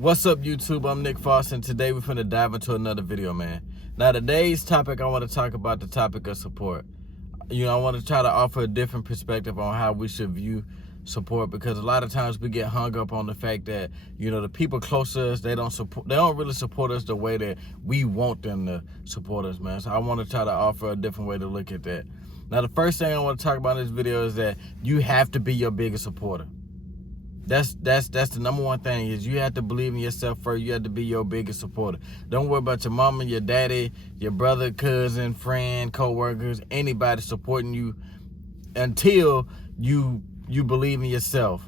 What's up, YouTube? I'm Nick Foster, and today we're finna dive into another video, man. Now, today's topic, I want to talk about the topic of support. I want to try to offer a different perspective on how we should view support, because a lot of times we get hung up on the fact that, the people close to us, they don't really support us the way that we want them to support us, man. So I want to try to offer a different way to look at that. Now, the first thing I want to talk about in this video is that you have to be your biggest supporter. That's the number one thing, is you have to believe in yourself first. You have to be your biggest supporter. Don't worry about your mama, your daddy, your brother, cousin, friend, co-workers, anybody supporting you until you believe in yourself.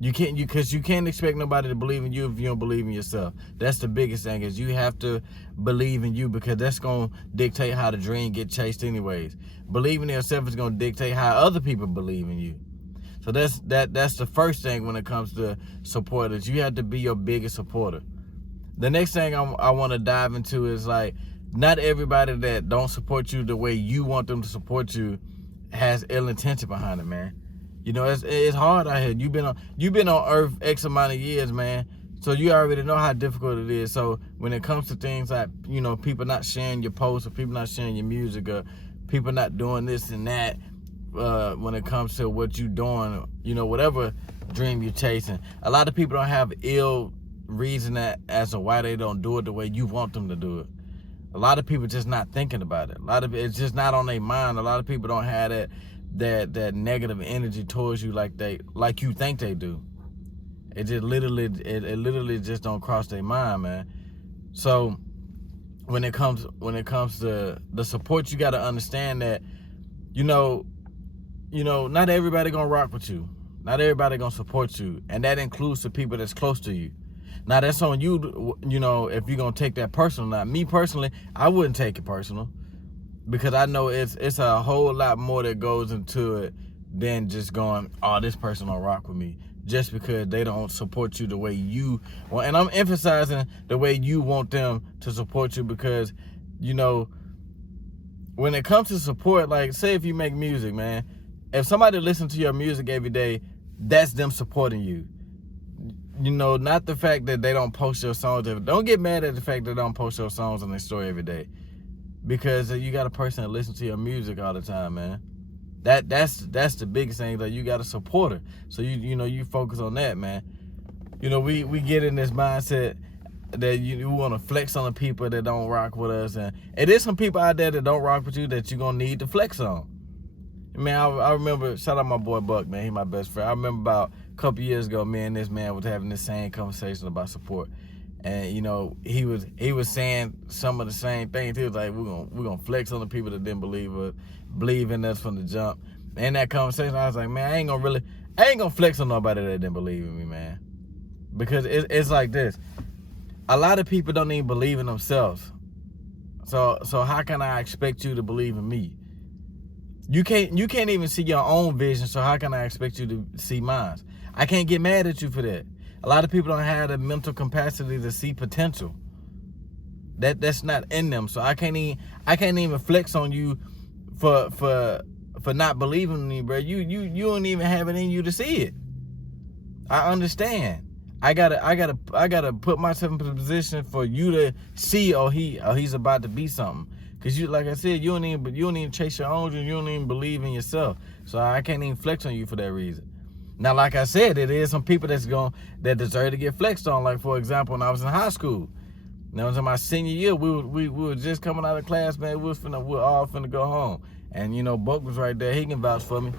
Because you can't expect nobody to believe in you if you don't believe in yourself. That's the biggest thing, is you have to believe in you, because that's going to dictate how the dream get chased anyways. Believing in yourself is going to dictate how other people believe in you. So that's the first thing when it comes to supporters. You have to be your biggest supporter. The next thing I want to dive into is, like, not everybody that don't support you the way you want them to support you has ill intention behind it, man. It's hard out here. You've been on Earth X amount of years, man. So you already know how difficult it is. So when it comes to things like, people not sharing your posts, or people not sharing your music, or people not doing this and that, when it comes to what you doing, whatever dream you're chasing, a lot of people don't have ill reason as to why they don't do it the way you want them to do it. A lot of people just not thinking about it. It's just not on their mind. A lot of people don't have that negative energy towards you like you think they do. It literally just don't cross their mind, man. So when it comes to the support, you got to understand that, not everybody gonna rock with you. Not everybody gonna support you, and that includes the people that's close to you. Now, that's on you, if you're gonna take that personal. Now, me personally, I wouldn't take it personal, because I know it's a whole lot more that goes into it than just going, oh, this person don't rock with me, just because they don't support you the way you want. And I'm emphasizing the way you want them to support you, because, when it comes to support, like, say if you make music, man, if somebody listens to your music every day, that's them supporting you. Not the fact that they don't post your songs. Don't get mad at the fact that they don't post your songs on their story every day, because you got a person that listens to your music all the time, man. That's the biggest thing, that you got a supporter. So you focus on that, man. We get in this mindset that you want to flex on the people that don't rock with us, and it is some people out there that don't rock with you that you're gonna need to flex on. Man, I remember, shout out my boy Buck, man, he my best friend. I remember about a couple years ago, me and this man was having the same conversation about support, and he was saying some of the same things. He was like, we're gonna flex on the people that didn't believe in us from the jump. In that conversation, I was like, man, I ain't gonna flex on nobody that didn't believe in me, man, because it's like this. A lot of people don't even believe in themselves. So how can I expect you to believe in me? You can't even see your own vision, so how can I expect you to see mine? I can't get mad at you for that. A lot of people don't have the mental capacity to see potential. That's not in them. So I can't even flex on you for not believing in me, bro. You don't even have it in you to see it. I understand. I gotta put myself in a position for you to see, he's about to be something. Cause like I said, you don't even chase your own dream. You don't even believe in yourself. So I can't even flex on you for that reason. Now, like I said, it is some people that deserve to get flexed on. Like, for example, when I was in high school, I was in my senior year, we were just coming out of class, man. We were all finna go home, and Buck was right there. He can vouch for me.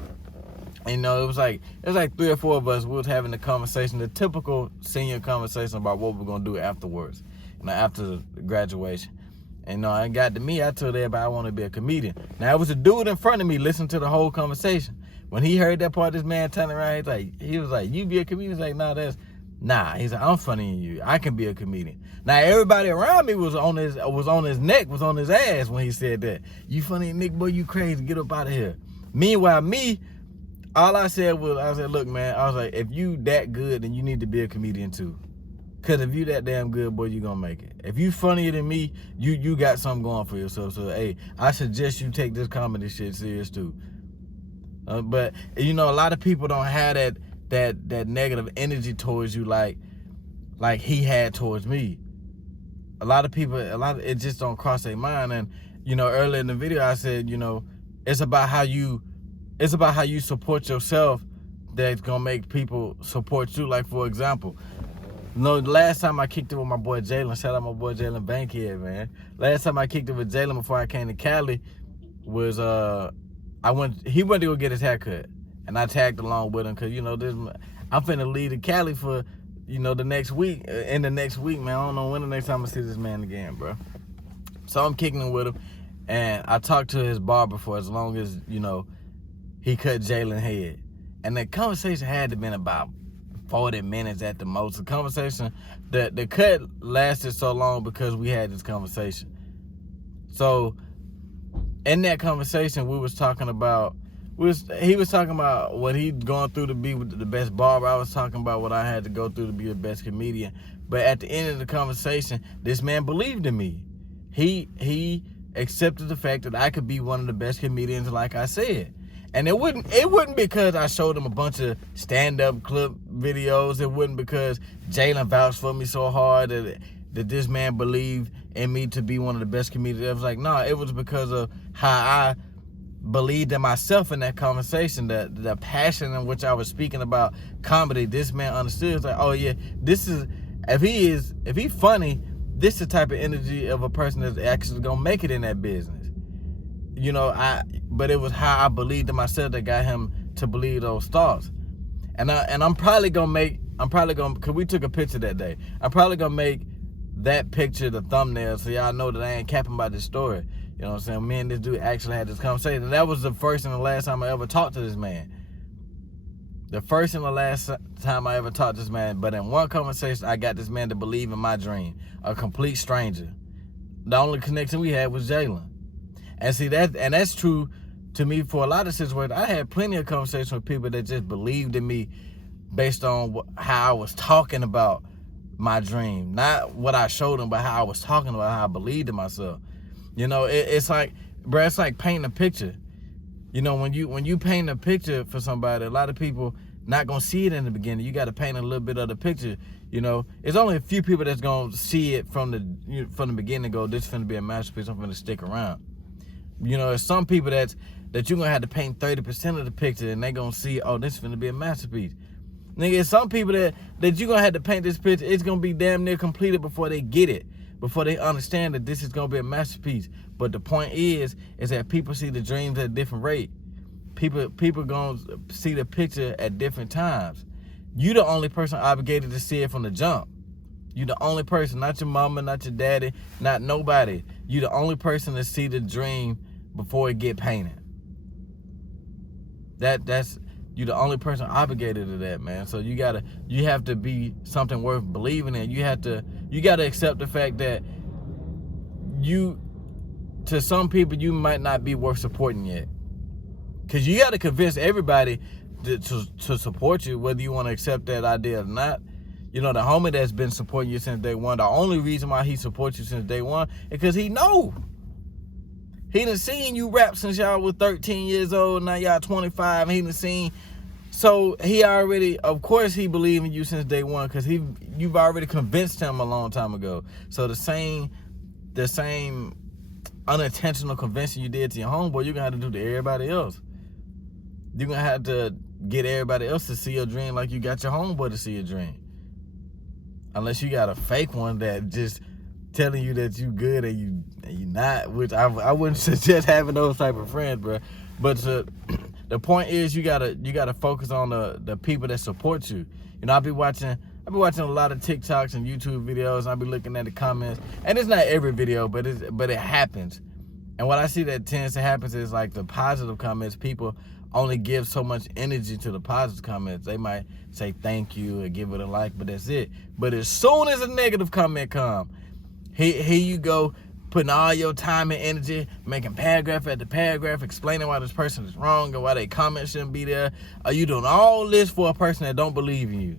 And, it was like 3 or 4 of us. We was having the conversation, the typical senior conversation about what we're gonna do afterwards, after graduation. And it got to me, I told everybody I want to be a comedian. Now, it was a dude in front of me listening to the whole conversation. When he heard that part, this man turning around, he was like, you be a comedian? He's like, nah. He's like, I'm funnier than you. I can be a comedian. Now, everybody around me was on his neck, was on his ass when he said that. You funny, Nick, boy, you crazy. Get up out of here. Meanwhile, me, all I said, look, man, I was like, if you that good, then you need to be a comedian too. Because if you that damn good, boy, you gonna make it. If you funnier than me, you got something going for yourself. So, hey, I suggest you take this comedy shit serious too. But, a lot of people don't have that negative energy towards you. Like, like he had towards me. A lot of people, it just don't cross their mind. And earlier in the video I said, it's about how you support yourself that's gonna make people support you. Like, for example, the last time I kicked it with my boy Jalen, shout out my boy Jalen Bankhead, man. Last time I kicked it with Jalen before I came to Cali was he went to go get his haircut, and I tagged along with him because I'm finna leave to Cali for the next week. In the next week, man, I don't know when the next time I see this man again, bro. So I'm kicking it with him, and I talked to his barber for as long as he cut Jalen head, and the conversation had to been about 40 minutes at the most. The conversation, the cut lasted so long because we had this conversation. So in that conversation, he was talking about what he'd gone through to be the best barber. I was talking about what I had to go through to be the best comedian. But at the end of the conversation, this man believed in me. He accepted the fact that I could be one of the best comedians, like I said. And it wouldn't because I showed him a bunch of stand-up clip videos. It wasn't because Jalen vouched for me so hard that this man believed in me to be one of the best comedians. It was like, no, it was because of how I believed in myself in that conversation, the passion in which I was speaking about comedy. This man understood. It's like, oh yeah, if he's funny, this is the type of energy of a person that's actually gonna make it in that business. But it was how I believed in myself that got him to believe those thoughts. And I'm probably gonna, cause we took a picture that day, I'm probably gonna make that picture the thumbnail so y'all know that I ain't capping about this story. You know what I'm saying? Me and this dude actually had this conversation. And that was the first and the last time I ever talked to this man. The first and the last time I ever talked to this man. But in one conversation, I got this man to believe in my dream. A complete stranger. The only connection we had was Jalen. And see, that's true to me for a lot of situations. I had plenty of conversations with people that just believed in me based on how I was talking about my dream. Not what I showed them, but how I was talking about, how I believed in myself. It's like, bro, it's like painting a picture. When you paint a picture for somebody, a lot of people not gonna see it in the beginning. You got to paint a little bit of the picture. It's only a few people that's gonna see it from the beginning and go, this is finna be a masterpiece, I'm finna stick around. There's some people that you're gonna have to paint 30% of the picture and they gonna see, oh, this is finna be a masterpiece. Nigga, some people that you're gonna have to paint this picture, it's gonna be damn near completed before they get it, before they understand that this is gonna be a masterpiece. But the point is that people see the dreams at a different rate. People gonna see the picture at different times. You the only person obligated to see it from the jump. You the only person, not your mama, not your daddy, not nobody. You the only person to see the dream before it get painted. That's you the only person obligated to that, man. So you have to be something worth believing in. You gotta accept the fact that to some people you might not be worth supporting yet. Cause you gotta convince everybody to support you, whether you want to accept that idea or not. The homie that's been supporting you since day one, the only reason why he supports you since day one is because he know. He done seen you rap since y'all was 13 years old, now y'all 25, and he done seen. So he already, of course he believed in you since day one because you've already convinced him a long time ago. So the same unintentional convincing you did to your homeboy, you're going to have to do to everybody else. You're going to have to get everybody else to see your dream like you got your homeboy to see your dream. Unless you got a fake one that just telling you that you good and you not, which I wouldn't suggest having those type of friends, bro. But the point is you gotta focus on the people that support you. I be watching a lot of TikToks and YouTube videos, and I be looking at the comments, and it's not every video, but it happens. And what I see that tends to happen is like the positive comments, people only give so much energy to the positive comments. They might say thank you or give it a like, but that's it. But as soon as a negative comment come, here you go, putting all your time and energy, making paragraph after paragraph, explaining why this person is wrong and why their comment shouldn't be there. Are you doing all this for a person that don't believe in you?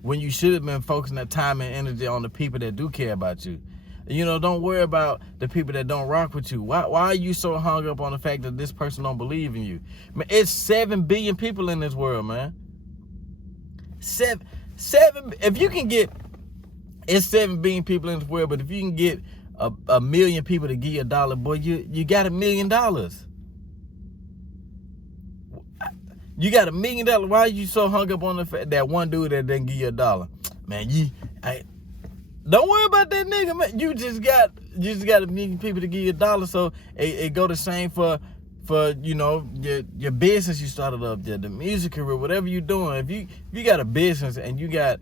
When you should have been focusing that time and energy on the people that do care about you. Don't worry about the people that don't rock with you. Why are you so hung up on the fact that this person don't believe in you? Man, it's 7 billion people in this world, man. Seven. If you can get It's 7 billion people in the world, but if you can get a million people to give you $1, boy, you got $1 million. You got $1 million. Why are you so hung up on the fact that one dude that didn't give you $1? Man, don't worry about that nigga, man. You just got $1 million people to give you $1. So it go the same for you know, your business you started up, the music career, whatever you're doing. If you got a business and you got,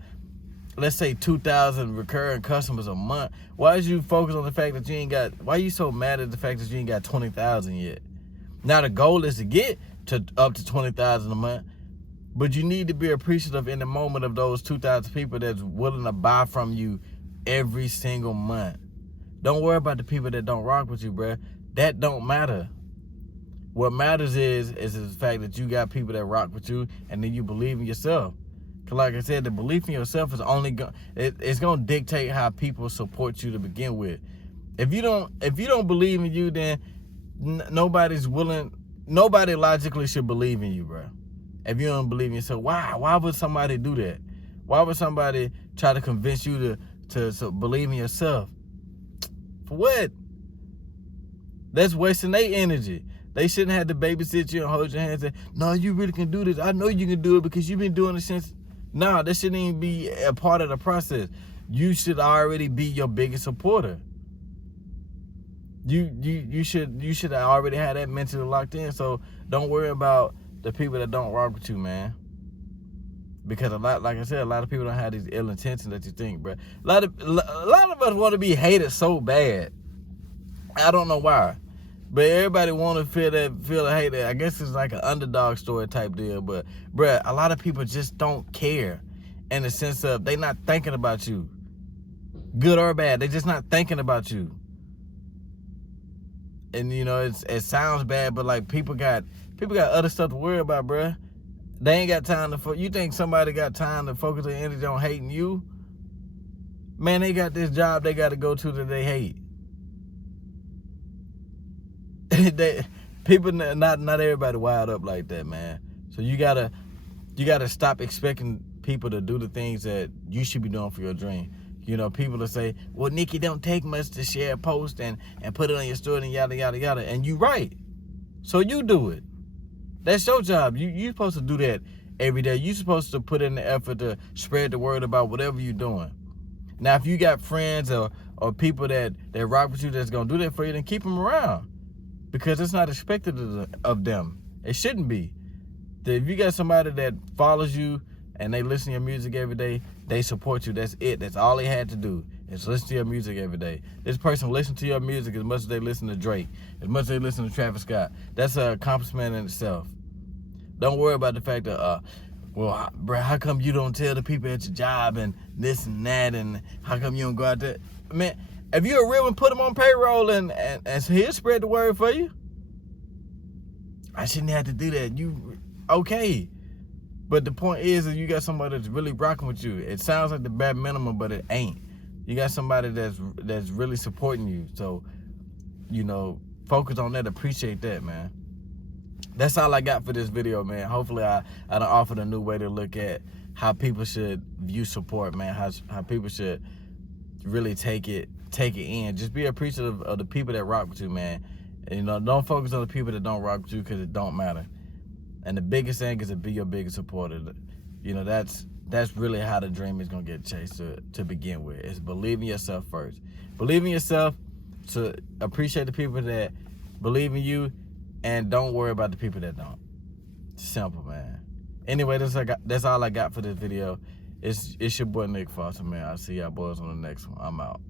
let's say, 2,000 recurring customers a month, why is you focused on the fact that you ain't got, why are you so mad at the fact that you ain't got 20,000 yet? Now the goal is to get to up to 20,000 a month, but you need to be appreciative in the moment of those 2,000 people that's willing to buy from you every single month. Don't worry about the people that don't rock with you, bruh. That don't matter. What matters is the fact that you got people that rock with you, and then you believe in yourself. Cause like I said, the belief in yourself is only it's gonna dictate how people support you to begin with. If you don't believe in you, then nobody logically should believe in you, bro. If you don't believe in yourself, why would somebody do that? Why would somebody try to convince you to believe in yourself? For what? That's wasting their energy. They shouldn't have to babysit you and hold your hands and say, no, you really can do this. I know you can do it because you've been doing it since. No, that shouldn't even be a part of the process. You should already be your biggest supporter. You should already have that mentally locked in. So don't worry about the people that don't rock with you, man. Because like I said, a lot of people don't have these ill intentions that you think, bro. A lot of us want to be hated so bad. I don't know why, but everybody want to feel the hate. I guess it's like an underdog story type deal. But bro, a lot of people just don't care, in the sense of they not thinking about you, good or bad. They just not thinking about you. And you know, it sounds bad, but like people got other stuff to worry about, bruh. They ain't got time to. You think somebody got time to focus their energy on hating you? Man, they got this job they got to go to that they hate. People, not everybody wired up like that, man. So you gotta stop expecting people to do the things that you should be doing for your dream. You know, people that say, well, Nikki, don't take much to share a post and put it on your story and yada, yada, yada. And you right. So you do it. That's your job. You supposed to do that every day. You supposed to put in the effort to spread the word about whatever you're doing. Now, if you got friends or people that rock with you that's going to do that for you, then keep them around. Because it's not expected of them. It shouldn't be. If you got somebody that follows you and they listen to your music every day, they support you. That's it. That's all they had to do, is listen to your music every day. This person listens to your music as much as they listen to Drake, as much as they listen to Travis Scott. That's an accomplishment in itself. Don't worry about the fact that, well, bro, how come you don't tell the people at your job and this and that, and how come you don't go out there? Man, if you're a real one, put them on payroll and he'll spread the word for you. I shouldn't have to do that. Okay. But the point is that you got somebody that's really rocking with you. It sounds like the bare minimum, but it ain't. You got somebody that's really supporting you. So, you know, focus on that. Appreciate that, man. That's all I got for this video, man. Hopefully I done offered a new way to look at how people should view support, man. How people should really take it in. Just be appreciative of the people that rock with you, man. And, you know, don't focus on the people that don't rock with you, because it don't matter. And the biggest thing is to be your biggest supporter. You know, that's really how the dream is going to get chased to begin with. It's believe in yourself first. Believe in yourself, to appreciate the people that believe in you, and don't worry about the people that don't. Simple, man. Anyway, that's all I got for this video. It's your boy Nick Foster, man. I'll see y'all boys on the next one. I'm out.